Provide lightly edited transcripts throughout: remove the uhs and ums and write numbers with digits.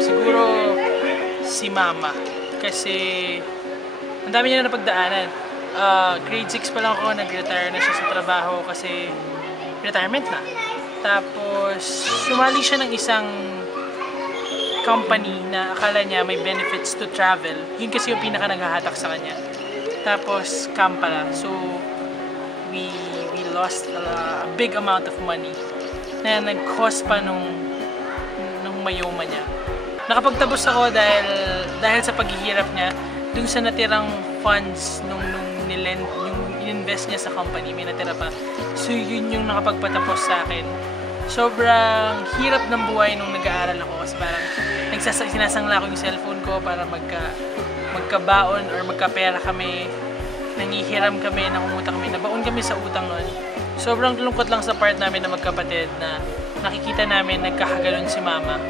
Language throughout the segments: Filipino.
Siguro si Mama. Kasi ang dami niya na napagdaanan. Grade 6 pa lang ako, nag-retire na siya sa trabaho kasi retirement na. Tapos sumali siya ng isang company na akala niya may benefits to travel. Yun kasi yung pinaka naghahatak sa kanya. Tapos scam pala. So we lost a big amount of money na nag-cost pa nung mayoma niya. Nakapagtapos ako dahil sa paghihirap niya dun sa natirang funds nung in-invest niya sa company, may natira pa. So yun yung nakapagpatapos sa akin. Sobrang hirap ng buhay nung nag-aaral ako kasi parang sinasangla ko yung cellphone ko para magkabaon or magkapera kami. Nangihiram kami, nangunguta kami, nabaon kami sa utang nun. Sobrang lungkot lang sa part namin na magkapatid na nakikita namin nagkakagalon si Mama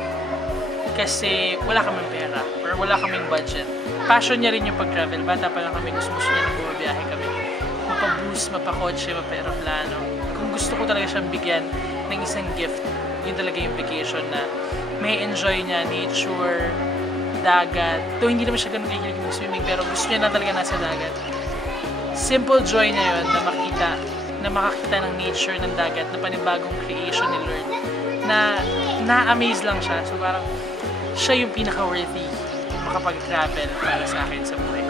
kasi wala kaming pera or wala kaming budget. Passion niya rin yung pag-travel. Bata pa lang kami, gusto niya na bumabiyahe kami. Mapa-bus, mapa-kotse, mapa-aeroplano. Kung gusto ko talaga siyang bigyan ng isang gift, yun talaga yung vacation na may enjoy niya, nature, dagat. Though hindi naman siya ganun kahilig ng swimming, pero gusto niya na talaga nasa dagat. Simple joy na yun na makakita ng nature ng dagat, na panibagong creation ni Lord, na na-amaze lang siya. So parang siya yung pinaka-worthy makapag-travel para sa akin sa buhay.